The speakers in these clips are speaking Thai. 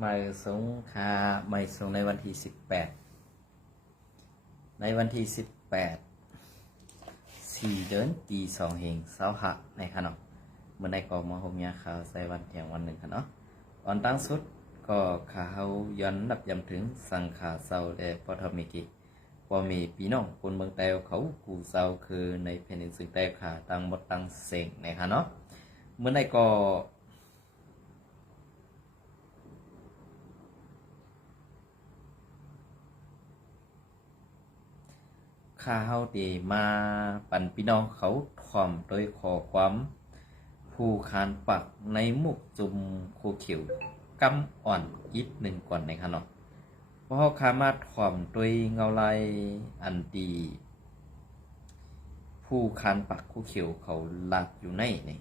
มาสงคาไม่สงในวันที่18ในวันที่18 4 เดือนปี 2เฮงเสาหะในขนมเมื่อในกองมหมยาขาวใส่วันเที่ยงวันหนึ่งค่ะเนาะตอนตั้งสุดก็ข่าวย้อนนับย้ำถึงสังขาเศร้าและปฐมิกิพอมีพี่น้องคนเมืองแต้วเขากูเศร้าคือในแผ่นดินซึ่งแต้วขาตั้งหมดตั้งเสงในค่ะเนาะเมื่อในก็ข้าวดีมาปั่นพี่น้องเขาถ่อมโดยขอความผู้คานปักในมุกจุมคูเขียวกำอ่อนอีกหนึ่งก่อนในขนมเพราะขามาถ่อมโดยเงาลายอันดีผู้คานปักคูเขียวเขาหลักอยู่ในนี่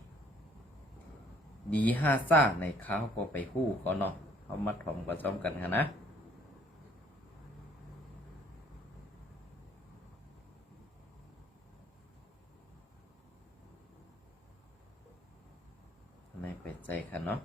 ดี5 ซ่าในข้าวก็ไปหู้ก็เนาะเขามาถ่อมก็ซ้อมกันค่ะนะในเปิดใจค่ะเนาะ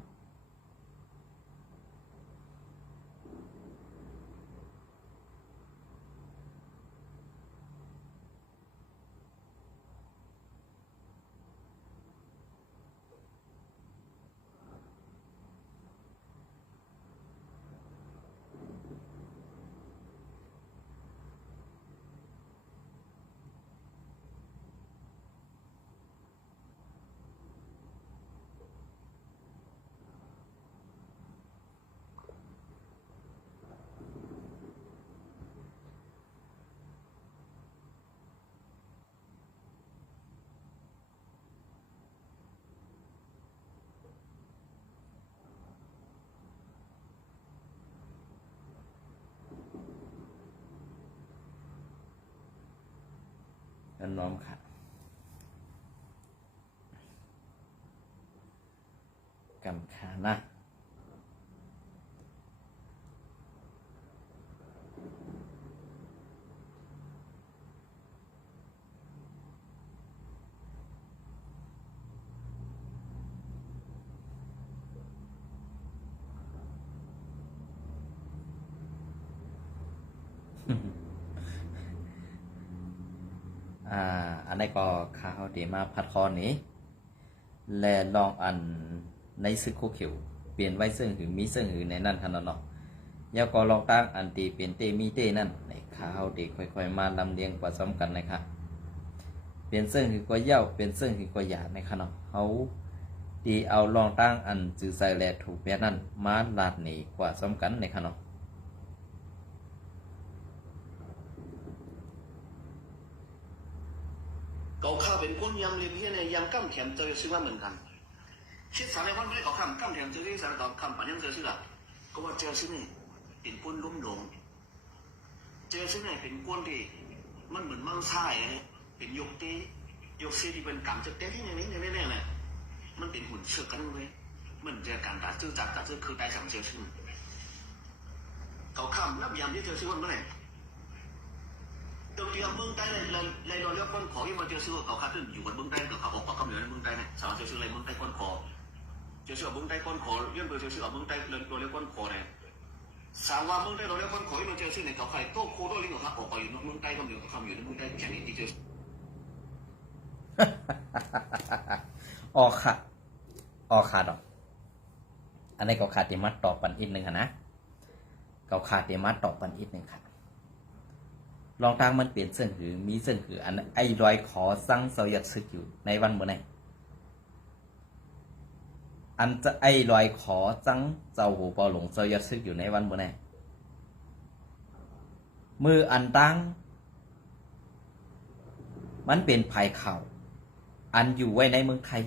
น้อมค่ะกำขานะอันนี้ก็ข้าวเดมาพัดคอนี้แลลองอันในซึกโคเขียวเปลี่ยนไว้ซึ่งหือมีซึ่งหือในนั่นทันเนาะยาก็ลองตั้งอันตีเปลี่ยนเตมีเตนั่นในข้าวเด็กค่อยๆมาลำเลียงผสมกันนะครับเปลี่ยนซึ่งหือก็เย่าเปลี่ยนซึ่งหือก็หยาในขนมเขาตีเอาลองตั้งอันจือใส่แลถูกแบบนั้นมาลาดหนีกว่าซ้ำกันในขนมเก่าข้าเป็นคนยำเรียนที่ในยำกั้มแถมเจอซื้อว่าเหมือนกันคิดสารในวันไม่ได้เก่าข้ามกั้มแถมเจอที่สารเก่าข้ามปัญญาเจอซื้อละก็ว่าเจอซื้อนี่เป็นก้นลุ่มหลงเจอซื้อนี่เป็นก้นที่มันเหมือนมั่งท่ายเป็นยกตียกซีที่เป็นกำจะเต้ที่ในนี้ในนี้เนี่ยมันเป็นหุ่นเชือกกันเลยมันเจอการตัดซื้อจากตัดซื้อคือได้สั่งเจอซื้อเก่าข้ามนับยำที่เจอซื้อวันเมื่อไหร่ตัวเดียวเมืองใต้เลยเราเรียกก้นขอที่มาเจอซื้อเขาคัดขึ้นอยู่บนเมืองใต้กับเขาบอกว่าเขาเหนือในเมืองใต้เนี่ยสาวเจอซื้ออะไรเมืองใต้ก้นขอเจอซื้อเมืองใต้ก้นขอเรื่องเบอร์เจอซื้อเมืองใต้เราเรียกก้นขอเนี่ยสาวว่าเมืองใต้เราเรียกก้นขอที่มาเจอซื้อเนี่ยเขาใครโต้โคโต้ลิงของเขาออกไปอยู่เมืองใต้เขาอยู่เขาอยู่ในเมืองใต้แค่นี้ที่เจอออกค่ะออกขาดอกอันนี้ก็ขาดเตมัดตอบปันอีกหนึ่งค่ะนะก็ขาดเตมัดตอบปันอีกหนึ่งค่ะลองตั้งมันเปลี่ยนเส้นหือมีเส้นหืออันไอ้รอยขอสั่งเสยซึกอยู่ในวันเมื่อไหร่อันจะไอ้รอยขอสั่งเจ้าหูปอหลงเสยซึกอยู่ในวันเมื่อไหร่มืออันตั้งมันเป็นภัยข่าวอันอยู่ไว้ในเมืองไทย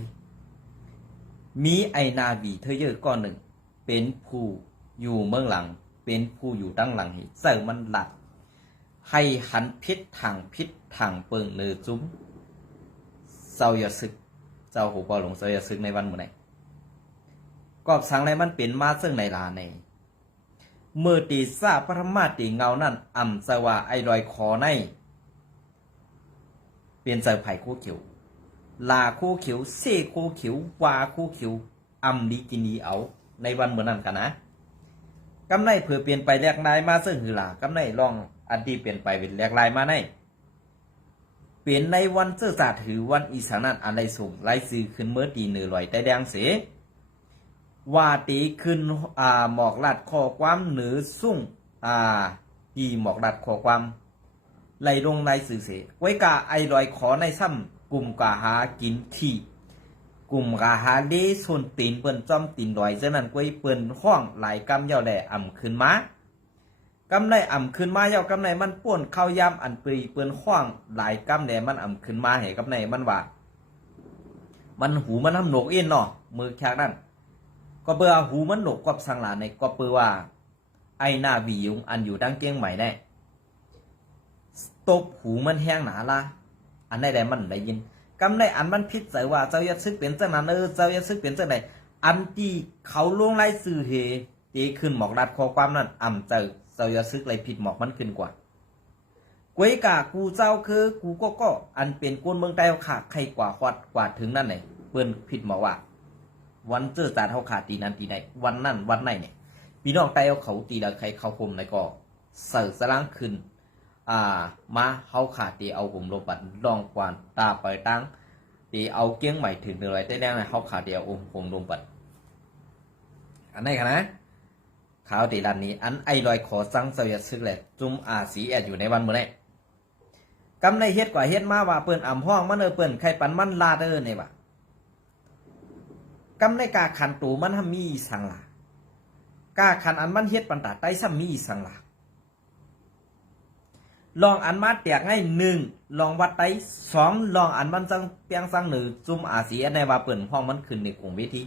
มีไอนาวีเธอเยอะก้อนหนึ่งเป็นผู้อยู่เมืองหลังเป็นผู้อยู่ตั้งหลังเหตุเสร์มันหลักให้หันพิษทางเปิงเนือจุ้มเจ้าอย่าซึกเจ้าหูปอหลงเจ้าอย่าซึกในวันเมื่อไหร่กอบสังไรมันเป็นมาซึ่งในลาในเมื่อตีซาพระมาตีเงานั่นอ่ำสว่าไอรอยคอในเปลี่ยนเจ้าไผ่คู่เขียวลาคู่เขียวเซคู่เขียววาคู่เขียวอ่ำดีกินีเอาในวันเมื่อนั้นกันนะ กำไรเผื่อเปลี่ยนไปแลกนายมาซึ่งหือหลากำไรลองอันที่เปลี่ยนไปเป็นแลกลายมาในเปลี่ยนในวันเสื้อสาถือวันอีสานันอะไรส่งไล่ซื้อขึ้นเมื่อตีเหนือลอยแต่แดงเสว่าตีขึ้นหมอกลัดคอความเหนือสุ่งตีหมอกลัดคอความไหลลงในสื่อเสไว้กาไอลอยขอในซ้ำกลุ่มกาหากินที่กลุ่มกาหาเดส่วนตีนเปิ้นจอมตีนลอยเจ้านั้นก้วยเปิ้นห้องหลายกำเย่าแหล่อ่ำขึ้นมากำไรอ่ำขึ้นมาเย่ากำไรมันป่วนเข้ายำอันปรีเปิ้นห้องหลายกำแหล่มันอ่ำขึ้นมาให้กำไรมันว่ามันหูมันทำหนกเอ็นเนาะมือแขกนั่นก็เบื่อหูมันหนกกับสังหลานในก็เปือว่าไอหน้าวียุงอันอยู่ดังเตียงใหม่แน่ตบหูมันแห้งหนาละอันใดมันได้ยินกำไรอันมันพิษใส่ว่าเจ้าอย่าซึกเป็นเจ้านั้นเจ้าอย่าซึกเป็นเจ้าใดอันที่เขาลงไล่สื่อเฮตีขึ้นหมอกดัดคอความนั้นอ่ำเจ้าอย่าซึกไรผิดหมอกมันขึ้นกว่ากวยกากูเจ้าคือกูก็อันเป็นก้นเมืองใต้ขาดใครกว่าฮอดกว่าถึงนั่นไหนเปิ้นผิดหมอกว่าวันเจอจานเขาขาดตีนั้นตีไหนวันนั้นวันไหนเนี่ยพี่น้องใต้เขาตีแล้วใครเขาคมไหนก็เสิร์ฟสล้างขึ้นมาเขาขาดตีเอาผมลงปัดลองกวานตาไปตั้งตีเอาเกี้ยงใหม่ถึงเลยได้แน่เขาขาดตีเอาผมลงปัดอันไหนกันนะข่าวตีด้านนี้อันไอลอยขอสั่งเสียซึกเลยจุ่มสีแอดอยู่ในวันเมื่อไหร่กำในเฮ็ดกว่าเฮ็ดมาว่าเปิ้นอ่ำห้องมันเปิ้นใครปันมันลาเนี่ยว่ากำในกาขันตูมันทำมีสังหลากาขันอันมันเฮ็ดปันตาใต้ซ้ำมีสังหลาลองอันมาแตกให้1ลองวัดไต้2ลองอันมันจังเปียงสังหรือจุ่มสีแอดในว่าเปิ้นห้องมันขึ้นในกลุ่มเวที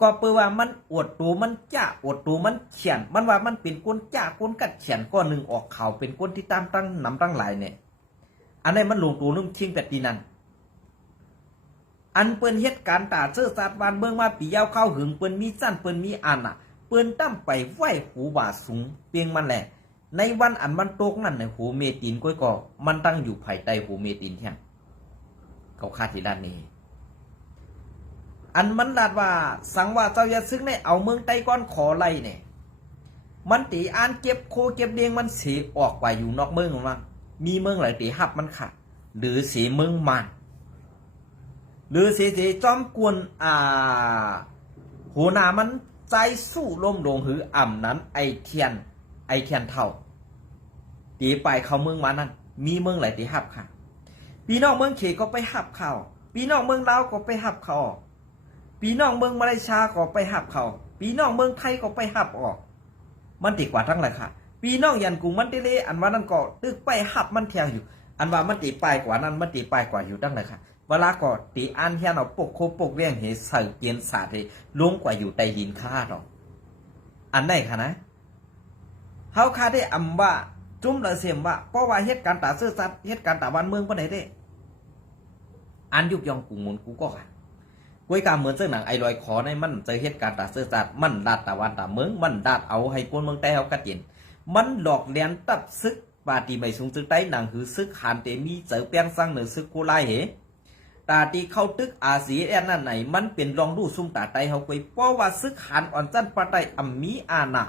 ก็เปือว่ามันอวดตัวมันจ้าอวดตัวมันเขียนมันว่ามันเป็นก้นจ้าก้นกัดเขียนก้อนหนึ่งออกข่าวเป็นก้นที่ตามตั้งนำตั้งหลายเนี่ยอันนี้มันลงตัวเรื่องทิ้งแต่ปีนั้นอันเปิ้นเหตุการณ์ตาเสื้อสาดบานเบื้องมาปียาวเข้าหึงเปิ้นมีสั้นเปิ้นมีอันเปิ้นตั้มไปไหวหูบ่าสูงเปียงมันแหละในวันอันมันตกนั่นในหูเมตินก้อยก็มันตั้งอยู่ภายใต้หูเมตินแท้เขาคาดที่ด้านนี้อันมันลาดว่าสังว่าเจ้าอย่าซึกในเอาเมืองไต้ก้อนขอไล่เนี่ยมันตีอ่านเก็บโคเก็บเดียงมันเสียออกไปอยู่นอกเมืองของมันมีเมืองหลายตีหับมันขาดหรือเสียเมืองมันหรือเสียจอมกวนหัวหน้ามันใจสู้ล้มลงหืออ่ำนั้นไอเทียนเท่าตีไปเขาเมืองมานั่นมีเมืองหลายตีหับค่ะพี่น้องเมืองเขก็ไปหับเขาพี่น้องเมืองลาวก็ไปหับเขาพี่น้องเมืองมาเลเซียก็ไปหับเขาพี่น้องเมืองไทยก็ไปหับออกมันติกว่าทั้งหลายค่ะพี่น้องยันกูมันติเลอันว่านั่นก็ตึกไปหับมันเทียงอยู่อันว่ามันติไปกว่านั้นมันติไปกว่าอยู่ทั้งหลายค่ะเวลาก็ตีอันเทียนเอาปกโคปกเวียงเหใส่เกียนสาดเลยลงกว่าอยู่ใต้หินค่าดอกอันไหนค่ะนะเฮาคาได้อำว่าจุ่มละเสียมว่าเพราะว่าเหตุการณ์ตาซื่อสัตย์เหตุการณ์ตาวันเมืองปานใดเด้อันยุบยองกูงุนกูก็ค่ะกวยกาเหมือนเสื้อหนังไอลอยขอในมันเจอเหตุการณ์ตาเสื้อสัตว์มันดาดตะวันตาเมืองมันดาดเอาให้คนเมืองใต้เขากัดเย็นมันหลอกเลียนตับซึกปาตีไม่สูงซึกใต้หนังหือซึกหานเตมีเจอเปียงสังเหนือซึกกูไล่เหตาตีเข้าตึกสีแอนนั่นไหนมันเป็นรองดูซุ่มตาไตเขากวยเพราะว่าซึกหานอ่อนจันปาไตอัมมีอาณา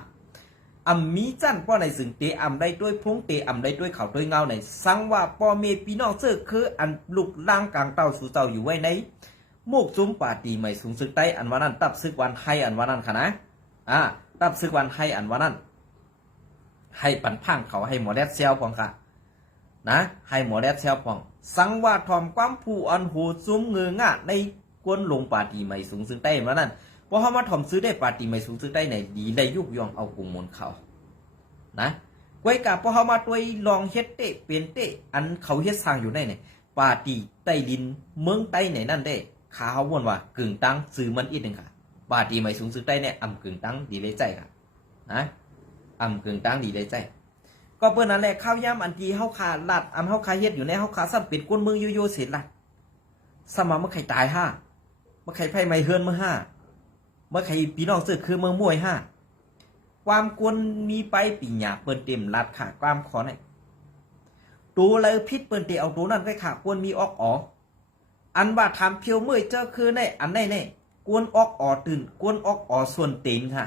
อัมมีจันป้อในสึงเตอัมได้ด้วยพงเตอัมได้ด้วยเขาด้วยเงาในสังว่าป้อเมปีน้องเสื้อคืออันลุกล่างกลางเต่าสู่เต่าอยู่ไว้ในโมกซุ้มป่าตีไม่สูงซึกใต้อันว่านั้นตับซึกวันให้อันว่านั้นค่ะนะตับซึกวันให้อันว่านั้นให้ปันพังเขาให้หมอแดดเซลพองค่ะนะให้หมอแดดเซลพองสังว่าทอมความผู้อันโหดซุ้มเงืองในกวนลงป่าตีไม่สูงซึกใต้ว่านั้นเพราะเขามาถ่อมซื้อได้ป่าตีไม่สูงซึกใต้ในดีได้ยุบยองเอากุมมนเขานะกวยกับพอเขามาตัวลองเฮ็ดเตะเป็นเตะอันเขาเฮ็ดสร้างอยู่ในเนี่ยป่าตีใต้ดินเมืองใต้ในนั่นได้ขาเขาวนว่ากึ่งตั้งซื้อมันอีกหนึ่งค่ะบาตีไม่สูงซื้อได้เนี่ยอ่ำกึ่งตั้งดีเลยใจค่ะนะอ่ำกึ่งตั้งดีเลยใจก็เปิ้นนั่นแหละข้าวย่ำอันทีเฮาขาลัดอันเฮาขาเฮ็ดอยู่ในเฮาขาซ้ำเป็ดก้นเมืองโยโย่เสร็จละสมาเมื่อใครตายห้าเมื่อใครไพ่ไม่เฮือนเมื่อห้าเมื่อใครพี่น้องซื้อคือเมืองมวยห้าความกวนมีไปปีหยาเปิ้นเต็มลัดค่ะความขอเนี่ยตัวเลยพิษเปิ้นเตเอาตัวนั้นไปค่ะกวนมีออกอ๋ออันว่าทำเพียวเมื่อเจอคือในอันไหนกวนออกอ๋อตื่นกวนออกอ๋อส่วนตีนค่ะ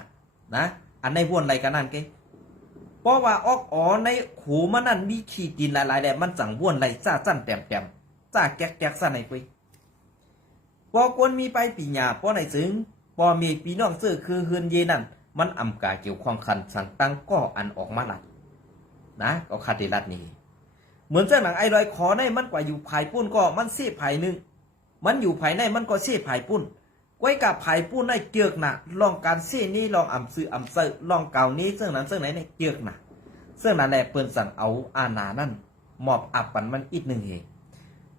นะ อันในวนไรกันนั่นเกเพราะว่าออกอ๋อในหูมันนั่นมีขี้ดินหลายๆแหละมันจังวนไรจ้าจั่นแต้มจ้าแก๊กซะในกุยพอคนมีไปปีหญ้าพอไหนซึ้งพอมีปีน้องเสื้อคือเฮือนเยนั่นมันอำกาเกี่ยวข้องคันสั่งตั้งก็อันออกมาลัดนะก็คาติรัดนี่เหมือนเจ้าหนังไอ้รอยขอในมันกว่าอยู่ภายปุ้นก็มันเสียภายนึงมันอยู่ภายในมันก็เสียภายปุ้นก้อยกับภายปุ้นในเกือกหนักลองการเสียนี้ลองอ่ำซื้ออ่ำเซอลองเก่านี้เสื้อนั้นเสื้อไหนในเกือกหนักเสื้อนั้นแหละเปิ้นสั่งเอาอาณานั่นหมอบอับปันมันอีกหนึ่งเหตุ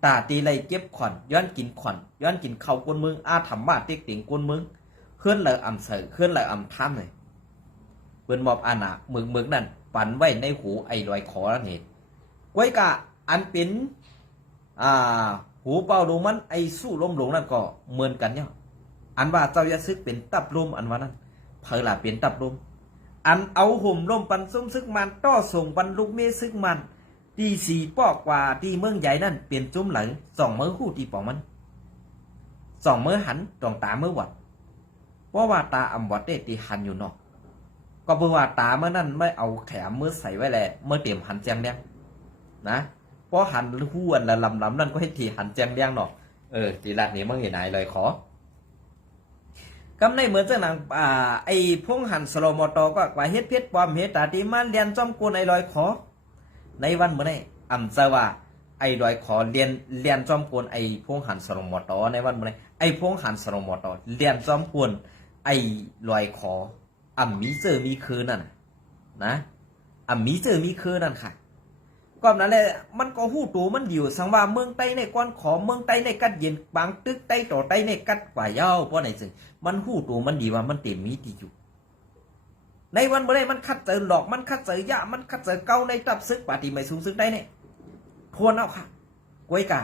ตาตีไรเก็บขอนย้อนกินขอนย้อนกินเข่ากวนมึงอาถรรพ์มาเต็กเต็งกวนมึงเคลื่อนเลยอ่ำเสยเคลื่อนเลยอ่ำท่ามเลยเปิ้นหมอบอาณามึงนั่นปั่นไว้ในหูไอ้รอยขอนั่นเหตุก้อยกะอันเป็นหูเป่าดูมันไอ้สู้ล้มหลงนั่นก็เหมือนกันเนี่ยอันว่าเจ้าอย่าซึกเป็นตับลมอันว่านั้นเพอละเป็นตับลมอันเอาห่มลมปันซุ้มซึกมันต้อส่งปันลูกเมซึกมันตีสีปอกกว่าตีเมืองใหญ่นั่นเปลี่ยนจุ้มหลังสองมือคู่ตีปองมันสองมือหันตรงตามือวัดเพราะว่าตาอำวัดได้ตีหันอยู่นอกก็เพราะว่าตาเมื่อนั้นไม่เอาแขมมือใส่ไว้แหละเมื่อเตรียมหันแจงแดงนะเพราะหันหูอันละลำนั่นก็ให้ทีหันแจงแดงหนอกตีหลักนี้มั่งเห็นไหนเลยขอกำในเหมือนเจ้าหนังไอ้พงหันสโลมอตก็กว่าเฮ็ดเพชรปอมเฮ็ดตาตีมาเรียนจอมกูไอ้ลอยขอในวันเมื่อไหร่อ่ำเจว่าไอ้ลอยขอเรียนจอมกูไอ้พงหันสโลมอตในวันเมื่อไหร่ไอ้พงหันสโลมอตเรียนจอมกูไอ้ลอยขออ่ำมีเจอมีคืนนั่นนะอ่ำมีเจอมีคืนนั่นค่ะก็นั่นแหละมันก็หู้ตูมันอยู่สังว่าเมืองใต้ในก้อนขอเมืองใต้ในกัดเย็นบางตึกใต้ต่อใต้ในกัดกว่าเย้าเพราะไหนสิมันหู้ตูมันดีว่ามันเต็มมีดีอยู่ในวันเมื่อไรมันคัดเจอหลอกมันคัดเจอยะมันคัดเจอเก่าในตับซึกปฏิไม่สูงซึกได้เนี่ยทวนเอาค่ะกวยกา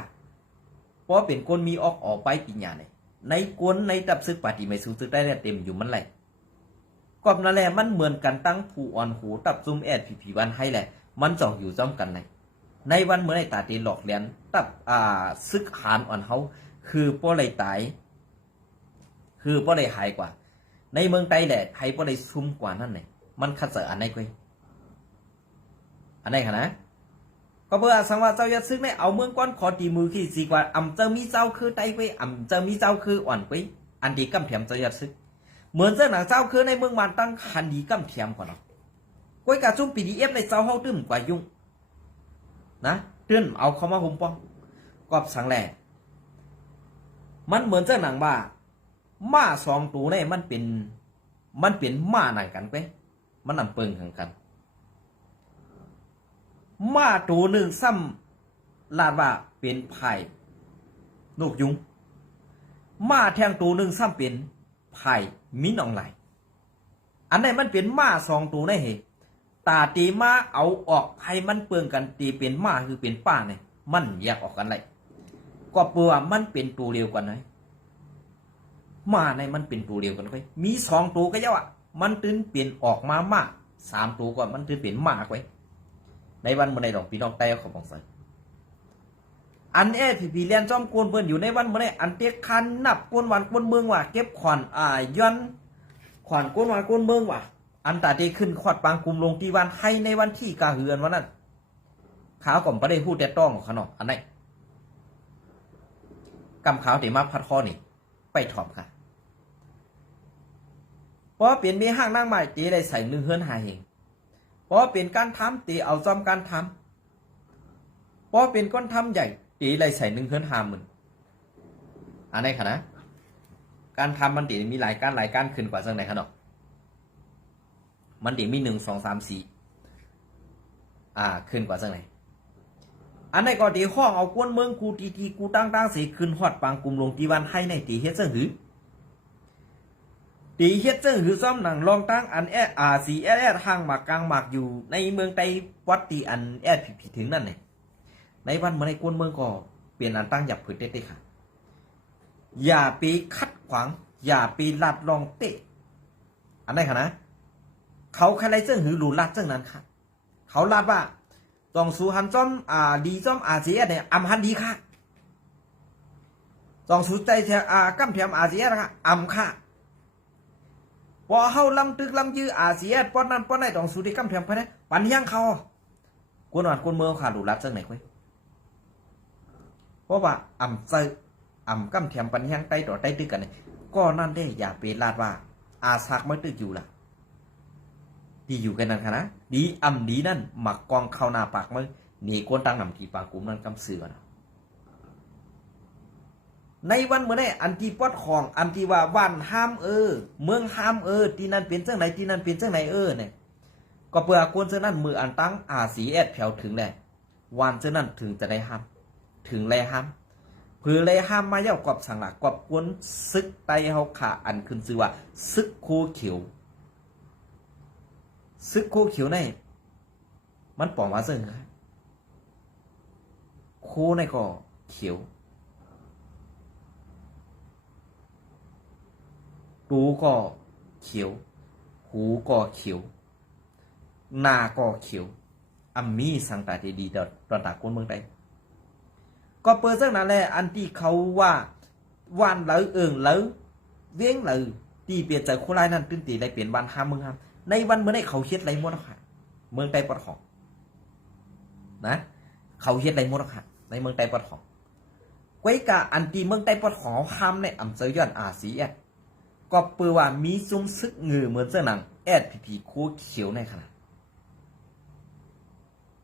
เพราะเป็นคนมีออกไปปีญาเนี่ยในกวนในตับซึกปฏิไม่สูงซึกได้เนี่ยเต็มอยู่มันไหลก็นั่นแหละมันเหมือนกันตั้งผู้อ่อนหูตับซุ่มแอดผีวันให้แหละมันจ่องอยู่จ้อมกันเลยในวันเมื่อไรตาตีหลอกเลียนตับซึกหานอ่อนเขาคือป้อไรตายคือป้อไรหายกว่าในเมืองไต้แหละไทยป้อไรซุ่มกว่านั่นเลยมันขัดเสอันไหนกุยอันไหนคะนะก็เพื่อสังว่าเจ้าอย่าซึกในเอาเมืองก้อนขอตีมือขี้สีกว่าอ่ำเจ้ามีเจ้าคือไต้กุยอ่ำเจ้ามีเจ้าคืออ่อนกุยอันดีกำเถียมเจ้าอย่าซึกเหมือนเจ้าหนังเจ้าคือในเมืองมันตั้งคันดีกำเถียมกว่าเนาะก้อยกาจุ่มปีดีเอฟในเจ้าเฮาตึ้มกว่ายุ่งนะตื้นเอาเข้ามาหุ่มป้องกอบสังแหล่มันเหมือนเจ้าหนังว่าม้าสองตัวเนี่ยมันเป็นม้าหนังกันไปมันนำเปิงกันม้าตัวหนึ่งซ้ำลาดว่าเป็นไผ่นกยุงม้าแทงตัวหนึ่งซ้ำเป็นไผ่มีหนองไหลอันไหนมันเป็นม้าสองตัวเนี่ยตาตีมาเอาออกให้มันเปิงกันตีเป็นม้าคือเป็นป้าเนี่ยมันแยกออกกันเลยก็เปลือมันเป็นตัวเดียวกันเลยม้าในมันเป็นตัวเดียวกันไปมีสองตัวก็เยอะมันตื่นเปลี่ยนออกมาม้าสามตัวก่อนมันตื่นเปลี่ยนม้าไว้ในวันเมื่อไรดอกปีน้องไต้เขาบอกใส่อันผีเลียนจอมโกนเปิ้นอยู่ในวันเมื่อไรอันเตียคันนับโกนวันโกนเมืองว่ะเก็บขวัญย้อนขวัญโกนวันโกนเมืองว่ะอันตาที่ขึ้นขวดปางกุมลงที่วันให้ในวันที่กาเฮือนวันนั้นขาวก่อมประเดี๋ยวพูดแต่ต้องของเขาเนาะอันไหนกำขาวเดี๋ยวมาพัดคอนี่ไปถอมค่ะเพราะเปลี่ยนมีห้างนั่งใหม่ตีได้ใส่มือเฮือนหาเองเพราะเปลี่ยนการทำตีเอาจอมการทำเพราะเป็นก้อนทำใหญ่ตีได้ใส่1เฮือน50,000อันไหนค่ะนะการทำมันตีมีหลายการขึ้นกว่าจังไหนคะเนาะมันตีมี1 2 3 4ขึ้นกว่าจังไหนอันไหนก็ตีห้องเอากวนเมืองกูตีกูตั้งสีขึ้นฮอดปางกุมลงตีวันให้ในตีเฮ็ดเจ้าหือตีเฮ็ดเจ้าหือซ้อมหนังลองตั้งอันสีทางหมากกลางหมากอยู่ในเมืองไต้วัดตีอันผีถึงนั่นเนี่ยในวันเมื่อในกวนเมืองก็เปลี่ยนอันตั้งหยับผืนเต้ค่ะอย่าไปคัดขวางอย่าไปลัดลองเตะอันไหนค่ะนะเขาใครไรเจ้าหือหลุดลัดเจ้านั้นค่ะเขาลัดว่าจองสูหันจอมดีจอมเสียเนี่ยอำหันดีค่ะจองสูใจเสียกั้มเทียมเสียนะคะอำค่ะพ พอเฮาลำตึกลำยื้ออาเซียนป้อนนั้นป้อนไหนต้องสู้ที่กำแพงไปนะปันยังเขากวนหวานกวนเมืองขาดหลุดลัดจังไหนค่อยเพราะว่าอ่ำเจออ่ำกำแพงปันยังใต้ต่อใต้ตึกกันเนี่ยก็นั่นได้อย่าไปลาดว่าอาซักไม่ตึกอยู่ล่ะดีอยู่กันนั่นค่ะนะดีอ่ำดีนั่นหมักกองเข้าหน้าปากมึงหนีกวนตั้งนำที่ปากกลุ่มนั่นกำเสือนะในวันเมื่อไดอันที่ปอดของอันที่ว่าบ้านห้ามเมืองห้ามที่นั่นเป็นจังไหนที่นั่นเป็นจังไหนเนี่ยก็เพื่อกวนเจ้านั่นมืออันตั้งอาสีแอดแผวถึงแหละวันเจ้านั่นถึงจะได้ห้ามถึงแลห้ามเพื่อแลห้ามมาเย้ากอบสังหลักกอบกวนซึกไตเฮาขาอันขึ้นชื่อว่าซึกโคเขียวซึกโคเขียวในมันปองว่าซึ่งโคในก็เขียวตูก็เขียวหูก็เขียวหน้าก็เขียวอัมมีสังตาที่ดีตอนตากวนเมืองใดก็เปิดจากนั้นแหละอันที่เขาว่าวันเหลอเหลอเวียงเหลอที่เปลี่ยนจากโคราชนั้นตื่นตีได้เปลี่ยนวันห้าเมืองห้ามในวันเมื่อได้เขาเฮ็ดไรหมดค่ะเมืองใดปอดของนะเขาเฮ็ดไรหมดค่ะในเมืองใดปอดของไว้กะอันที่เมืองใดปอดของห้ามในอำเภอย่อนอาซีแอดก็เปิดว่ามีซุ้มซึกเงือเหมือนเจ้าหนังแอดพีโคเขียวในขณะ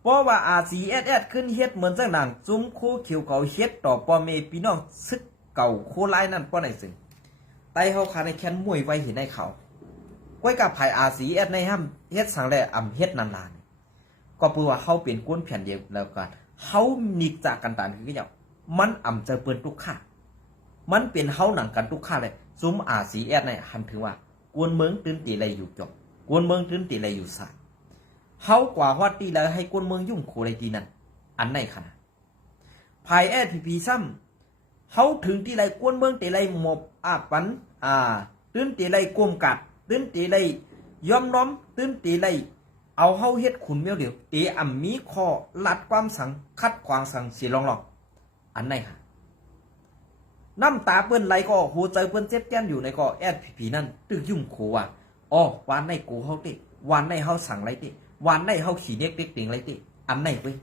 เพราะว่าอาซีแอดขึ้นเฮ็ดเหมือนเจ้าหนังซุ้มโคเขียวเขาเฮ็ดต่อปอเมพี่น้องซึกเก่าโคไลนั่นป้อไหนซึ่งไตเขาขาในแคนมวยไว้เห็นในเขาก้อยกับภายอาซีแอดในห้ามเฮ็ดสังแลอ่ำเฮ็ดนานๆก็เปิดว่าเขาเป็นก้นแผ่นเดียวแล้วกันเขานิกจากกันตามคือเกี่ยวมันอ่ำเจอเปิ้นทุกข้ามันเป็นเฮาหนังกันทุกข้าเลยซุ้มอาซีแอดเนี่ยหันถึงว่ากวนเมืองตื่นตีไรอยู่จบกวนเมืองตื่นตีไรอยู่สายเฮากว่าฮอดตีแล้วให้กวนเมืองยุ่งโคไรตีนั่นอันไหนขนาดภายแอดพีซ้ำเฮาถึงตีไรกวนเมืองตีไรหมบปันตื่นตีไรกลมกัดตื่นตีไรยอมน้อมตื่นตีไรเอาเฮาเฮ็ดขุนเมียวเดียวตีอ่ำมีคอลัดความสังคัดขวางสังสีลองอันไหนค่ะน้ำตาเปิ้นไหลก็หัวใจเปิ้นเจ็บแก้นอยู่ในก็แอดผีนั่นตึกยุ่งโคว่ะอ๋อวันในกูเฮาติวันในเฮาสั่งไรติวันในเฮาขี่เน็กเด็กติงไรติอันไหนเว้ย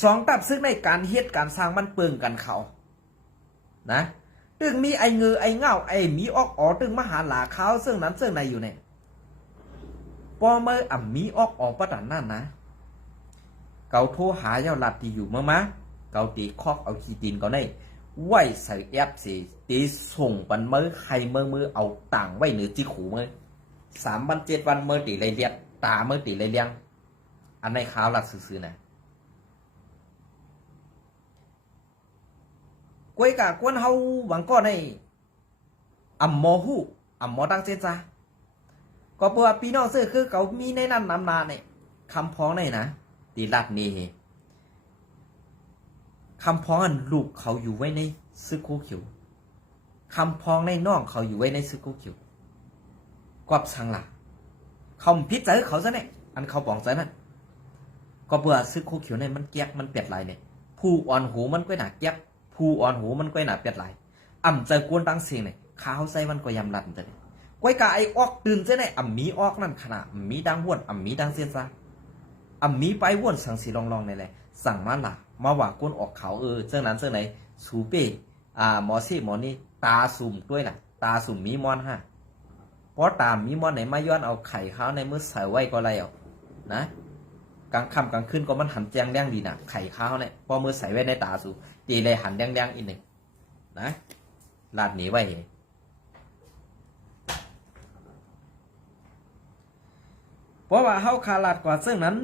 สองตับซึ่งในการเฮ็ดการสร้างมันเปิงกันเขานะตึงมีไอเงือไอเง่าไอมีออกตึงมหาหลาขาวซึ่งนั้นซึ่งในอยู่เนี่ยปอเมื่อมีออกประดันนั่นนะเกาโทรหาเจ้าหลัดที่อยู่มาเกาตีคอกเอาขี้ตีนก็ได้ไว้ใส่แอปสิตีส่งปันเมื่อใครเมื่อเอาต่างไว้เหนือจีขู่เมื่อ3 วัน 7 วันเมื่อตีเลยเลียดตาเมื่อตีเลยเลี้ยงอันในข่าวหลักซื่อๆนะกวยกะกวนเฮาหวังก็ในอ่ำมอหูอ่ำมอดังเจจ้าก็เพื่อพี่น้องซื้อคือเขามีในนั้นนำนาเนี่ยคำพ้องในนะตีลัดนี่คำพ้องอันลูกเขาอยู่ไว้ในซึกโคเขียวคำพ้องในน้องเขาอยู่ไว้ในซึกโคเขียวกอบสังหลักเขาพิจารณาเขาซะเนี่ยอันเขาบอกซะนั่นก็เบื่อซึกโคเขียวเนี่ยมันแก๊กมันเปียดไหลเนี่ยผู้อ่อนหูมันก็หนาแก๊กผู้อ่อนหูมันก็หนาเปียดไหลอ่ำใจกวนตั้งเสียงเนี่ยข้าวใส่มันก็ยำรันจะเนี่ยก้อยกาไอออกตื่นซะเนี่ยอ่ำมีออกนั่นขนาดมีดังว่นอ่ำมีดังเสียนซะอ่ำมีไปว่นสั่งสีลองเนี่ยแหละสั่งมาหล่ะมาว่าก้นออกเขาเจ้านั้นเจ้าไหนสูเป้หมอซี่หมอนี่ตาสุ่มด้วยน่ะตาสุ่มมีมอนฮะเพราะตามมีมอนไหนมาย้อนเอาไข่ข้าวในมือใส่ไว้ก็ไรเอานะกลางค่ำกลางคืนก็มันหันแจงแดงดีน่ะไข่ข้าวเนี่ยพอมือใส่ไว้ในตาสู่ตีเลยหันแดงอีกหนึ่งนะลาดหนีไว้เพราะว่าเฮาขาลาดกว่าซึ่งนั้น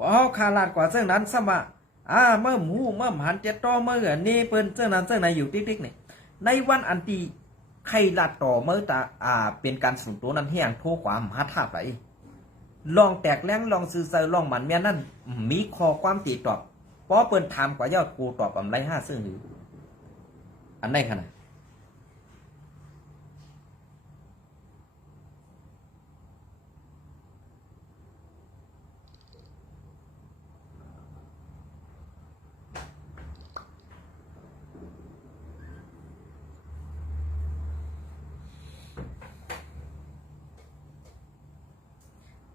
พอเฮาขาลาดกว่าซึ่งนั้นซะมาเมื่อหมูเมื่อหันเจ็ดต่อเมื่อนี่เปิ้นซึ่งนั้นซึ่งไหนอยู่ติ๊กๆนี่ในวันอันตีใครลาดต่อเมื่อตาเป็นการส่งตัวนั้นแห้งโทความหาท่าไปลองแตกแรงลองซื้อเซอร์ลองหมันเมียนั่นมีคอความตีตอบเพราะเปิ้นถามกว่ายอดกูตอบอำไร5ซึ่งหรืออันไหนขนาด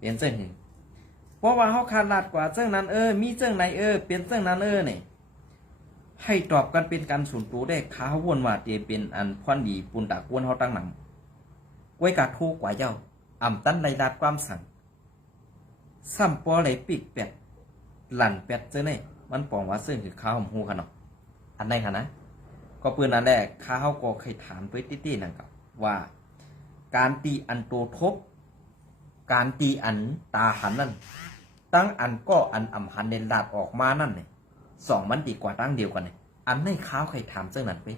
เป็นเจ้าหนึ่งเพราะว่าเฮาขาดลาดกว่าเจ้านั้นมีเจ้าไหนเป็นเจ้านั้นนี่ให้ตอบกันเป็นการส่วนตัวได้ข้าวนว่าเตเป็นอันพรดีปุนตากวนเฮาตั้งหนังไว้กะโทกว่าเจ้าอ่ำตันไรลาดความสั่งซ้ำปอไหลปิกเป็ดหลั่นเป็ดเจ้านี่มันปองว่าซึ่งคือข้าวหอมหูขนาดอันไหนคะนะก็ปืนอันแรกข้าเฮาก็เคยถามไปตี้ๆนั่นกับว่าการตีอันโตทบการตีอันตาหันนั่นตั้งอันก็อันอ่ำหันในลาดออกมานั่นเนี่ยสองมันดีกว่าตั้งเดียวกันเนี่ยอันในข้าวใครถามเจ้านั้นไป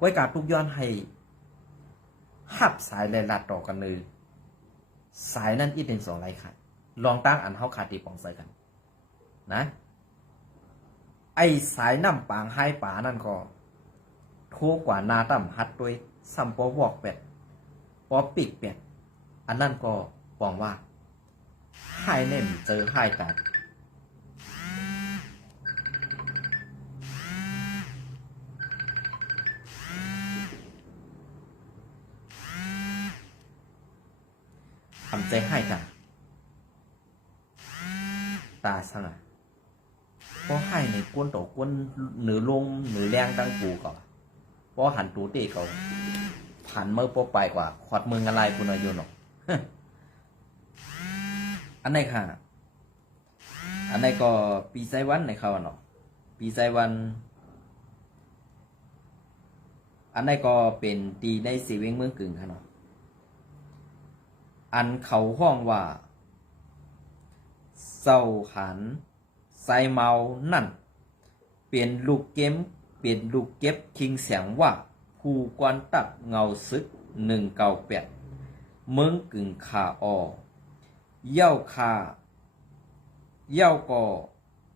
ก้อยกาทุกย้อนให้หับสายเลยลาดต่อกันเลยสายนั่นอีกเป็นสองไรค่ะลองตั้งอันเฮาขาดตีปองใส่กันนะไอสายน้ำปางให้ป่านั่นก็โทกว่านาต่ำฮัดด้วยซัมปอวอกเป็ดปอปีกเป็ดอันนั่นก็ปองว่าให้เน่มเจอให้กันทำใจให้ตาสังอ่ะเพราะให้ในกวนโตกวนเหนือลงเหนือแรงตั้งกูก่อนเพราะหันตูเตะเขาผ่านเมื่อปไปกว่าขอดมืออะไรคุณอายุหนอกอันไหนค่ะอันไหนก็ปีไซวันในเขาเนาะปีไซวันอันไหนก็เป็นตีในสีเวงเมืองกึ่งค่ะเนาะอันเขาห้องว่าเศร้าหันไซเมานั่นเปลี่ยนลูกเก็บคิงเสียงว่าผู้กวนตับเงาซึก198เมืองกึ่งขาออเย้าก็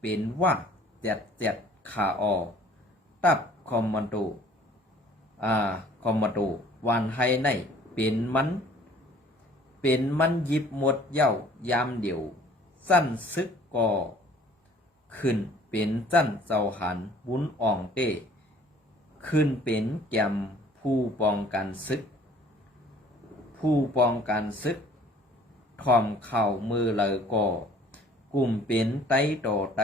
เป็นว่า7ขาออตับคอมมานโดวันให้ในเป็นมันหยิบหมดเย้ายามเดียวสั้นซึกก่อขึ้นเป็นจั่นเจ้าหันบุญอ่องเต้ขึ้นเป็นแกมผู้ป้องกันซึกทอมเข่ามือเลยก่อกลุ่มเป็นไตต่อไต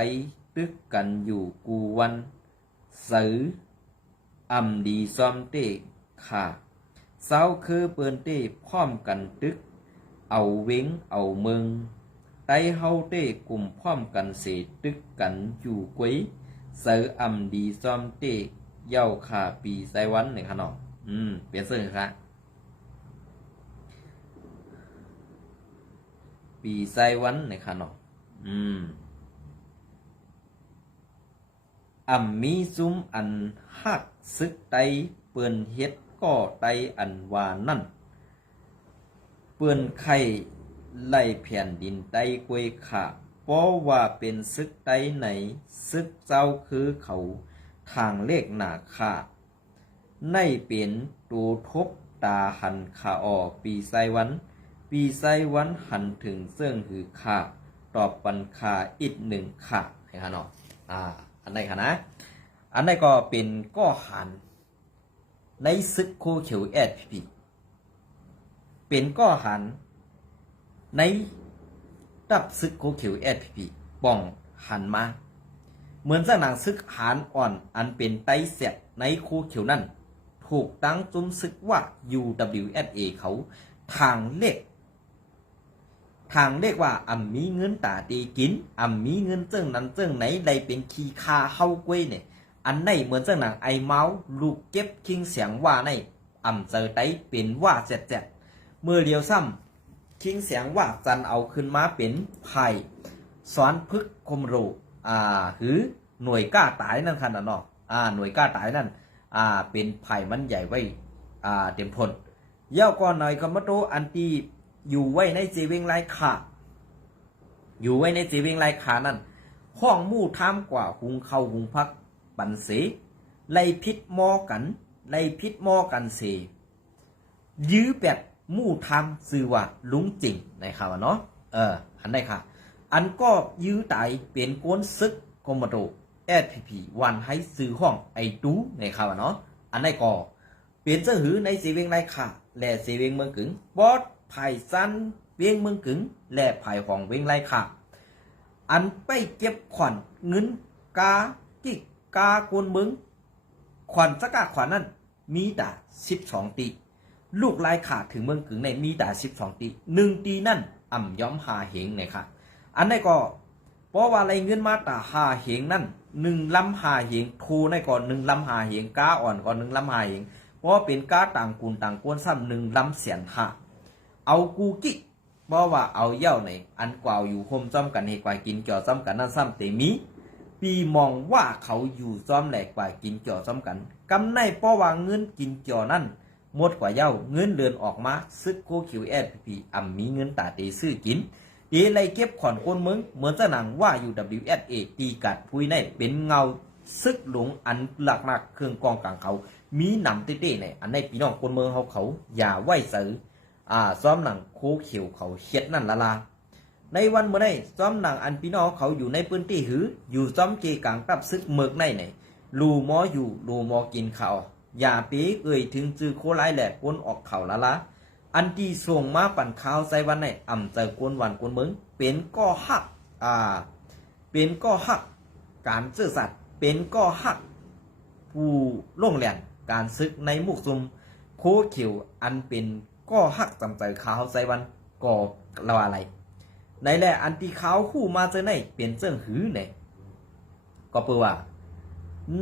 ตึกกันอยู่กูวันซื้ออำดีซ้อมเต้ค่ะเศร้าคือเปิ้นเต้พร้อมกันตึกเอาเว้งเอาเมืองไตเฮาเต้กลุ่มพร้อมกันเสตึกกันอยู่กวยเสืออำดีซ้อมเต้เย้าขาปีไซวันเนี่ยค่ะเนาะเปลี่ยนเสื้อค่ะปีไซวันเนี่ยค่ะเนาะมีซุ้มอันหักซึกไตเปิ้นเฮ็ดก็ไตอันว่านั่นเปิ้นไข่ไล่แผ่นดินไตกวยขาเพราะว่าเป็นซึกไตไหนซึกเจ้าคือเขาทางเลขหนาขาในเป็นตูทบตาหันขาออปีไซวันหันถึงเสื่องหือขาตอบปันคาอีก1ขาให้ค่ะเนาะอันไหนค่ะนะอันไหนก็เป็นก้อหันในซึกโคเขียวSPPเป็นก้อหันในตับซึกโคเขียวSPPป้องหันมาเหมือนสนางซึกหานอ่อนอันเป็นไตเสียในโคเขียวนั่นถูกตั้งจุมซึกว่า UWSA เขาทางเลขว่ามีเงินตาตีกินมีเงินเจิ้งนั้นเจิ้งไหนใดเป็นขี้คาเฮากวยเนี่ยอันไหนเหมือนเจ้านางไอเมาลูกเก็บคิงเสียงว่าในเจอไตเป็นว่าเจ็ดเมื่อเดียวซ้ำคิงเสียงว่าจันเอาขึ้นมาเป็นไผ่สอนพึกคมโรหือหน่วยกล้าตายนั่นค่ะเนาะหน่วยกล้าตายนั่นเป็นไผ่มันใหญ่ไว้เต็มทนเย้าก่อนหน่อยคอมมโตอันตีอยู่ไว้ในจีวิงไรขานั่นห้องมู่ทามกว่าหุงเข้าหุงพักปันเสไล่พิษมอกันเสยื้อแปดมู่ทามสื่อว่าลุงจริงในข่าวเนาะอันได้ค่ะอันก็ยื้อตายเปลี่ยนก้นซึกคอมมโตSPP วันให้ซื้อห้องไอตูในข่าวเนาะอันได้ก็เปลี่ยนเสื้อหือในสีเวงไรค่ะและสีเวงเมืองกึ่งบอสไผ่ซัน เวียงเมืองกึ๋งและภายของเวียงไร่ค่ะอันไปเก็บขวัญเงินกากิกากวนเมืองขวัญสกาขวัญนั้นมีแต่12ตีลูกลายขาดถึงเมืองกึ๋งในมีแต่12ตี1ตีนั่นอ่ำย้อมหาเหงเนี่ยค่ะอันนี้ก็เพราะว่าอะไรเงินมาแต่หาเหงนั่น1ลำหาเหงทูในก่อน1ลำหาเหงกาอ่อนก่อน1ลำหาเหงเพราะเป็นกาต่างกุลต่างกวนซ้ำ1ลำเสียนหาเอากูกิเพราะว่าเอาเย่าในอันกว่าอยู่โฮมซ้อมกันให้กว่ากินจ่อซ้อมกันนั่นซ้ำเตมีปีมองว่าเขาอยู่ซ้อมแหลกกว่ากินจ่อซ้อมกันกำในเพราะว่าเงินกินจ่อนั่นหมดกว่าเย่าเงินเดือนออกมาซึกโคคิวแอดพีอ่ำมีเงินตาเตซื้อกินตีไรเก็บขอนก้นเมืองเหมือนจะหนังว่าอยู่ WSA ตีกัดพุยในเป็นเงาซึกหลงอันหลักมากเครื่องกองกลางเขามีหนำเต้ๆในอันในพี่น้องก้นเมืองเขาอย่าไหวซื้อซ้อมหนังโคเขียวเขาเช็ดนั่นละในวันเมื่อได้ซ้อมหนังอันพี่น้องเขาอยู่ในพื้นที่หืออยู่ซ้อมเกกลางกับซึกเมือกในลูมออยู่ลูมอกินข้าวอย่าปีถึงจื้อโคไลแหลกก้นออกเข่าละอันที่ส่งมาปั่นข้าวใส่วันในอ่ำเจอกวนวันกวนเมืองเป็นก็หักเป็นก็หักการซื่อสัตย์เป็นก็หักผู้ล่งแหลนการซึกในมุกซุมโคเขียวอันเป็นก็หักจำใจข้าวใส่วันก็ละอะไรในแหละอันที่ข้าวคู่มาเจอในเปลี่ยนเจิ้งหือเนี่ยก็เปว่า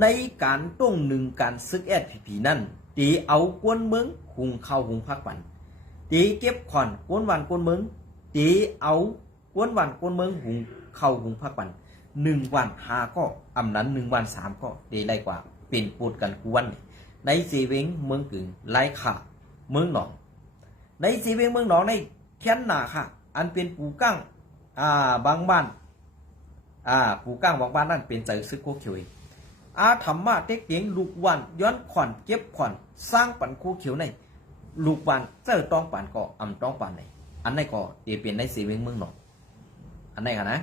ในการต้องหนึ่งการซึกแอดผีนั่นตีเอากวนเมืองหุงเข้าหุงพักปันตีเก็บขอนกวนวันกวนเมืองตีเอากวนวันกวนเมืองหุงเข้าหุงพักปัน1 วัน5ก็อำนั้น1 วัน3ก็ตีไรกว่าเป็นปูดกันกวนในสีเวงเมืองกึ่งไล่ขาเมืองหนองในสีเวงเมืองหนองในแค้นหนาค่ะอันเป็นปูกั้งบางบ้านปูกั้งบางบ้านนั่นเป็นใจซึกโคเขียวธรรมะเต็กเตียงลูกวันย้อนขวัญเก็บขวัญสร้างปันโคเขียวในลูกวันเจอต้องปันก็อำต้องปันในอันไหนก็เตียเป็นในสีเวงเมืองหนองอันไหนกันนะ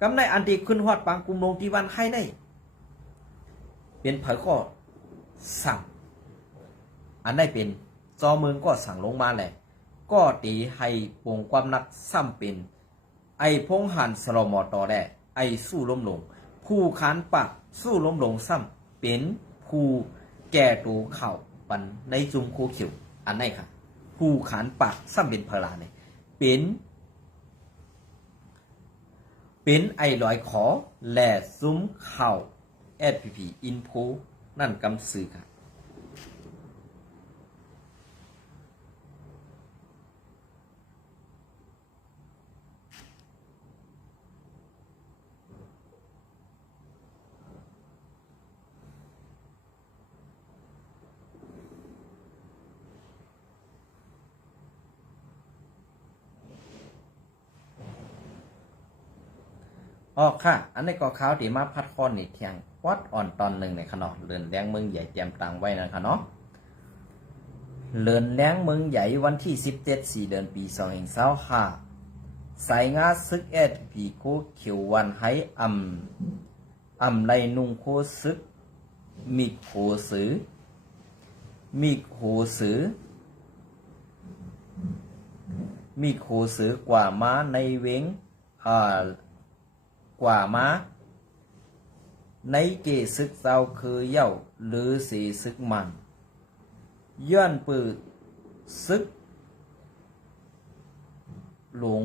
กำในอันที่ขึ้นฮอดปังกุมลงที่วันให้ในเป็นเผยก็สั่งอันไหนเป็นจอเมืองก็สั่งลงมาแหละก็ตีให้ปงความนักซ้ำเป็นไอพงหันสลมอต่อได้ไอสู้ล้มลงผู้ขานปากสู้ล้มลงซ้ำเป็นผู้แก่ตูเข่าปันในจุมโคเขียวอันไหนค่ะผู้ขานปากซ้ำเป็นพลาเนี่ยเป็นไอลอยขอแหล่ซุ้มเข่า SPP อินโพนั่นกำสื่อค่ะค่ะ อันนี้ก็ข่าวที่มาพัดคอนนี่เที่ยงวัดอ่อนตอนหนึ่งในขนอเลือนแรงเมืองใหญ่แจมตังไว้นะคะเนาะเลือนแรงเมืองใหญ่วันที่17 เดือนปี2025สายงาซึกSPPโคเขียววันให้อำไรนุงโคซึกมีโคสือกว่าม้าในเวงกว่าม้าในเกซึกเจ้าคือเย่าหรือสีซึกมันย้อนปืดซึกหลง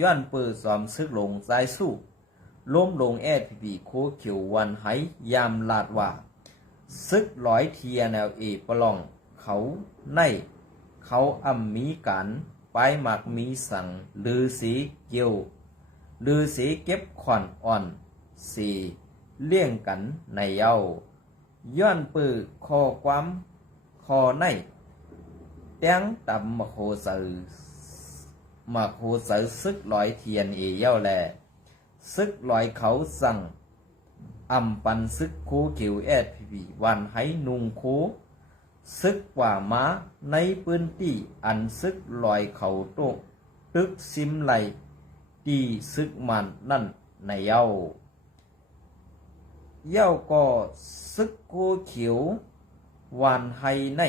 ย้อนปืดสอมซึกหลงใจสู้ล้มลงSPPโคเขียววันให้ยามลาดว่าซึกร้อยเทียแนวปลองเขาในเขามีการไปหมักมีสั่งหรือสีเกี่ยวหรือสีเก็บขวัญอ่อนสีเลี่ยงกันในเย้าย้อนปือคอความคอในแต้งตำมาโคสือซึกลอยเทียนเย้าแลซึกลอยเขาสั่งปันซึกโคเขียวSPPวันให้นุงโคซึกกว่าม้าในพื้นที่อันซึกลอยเขาโตตึกซิมไหลตีซึกมันนั่นในเย้าก็ซึกโคเขียววันให้ใน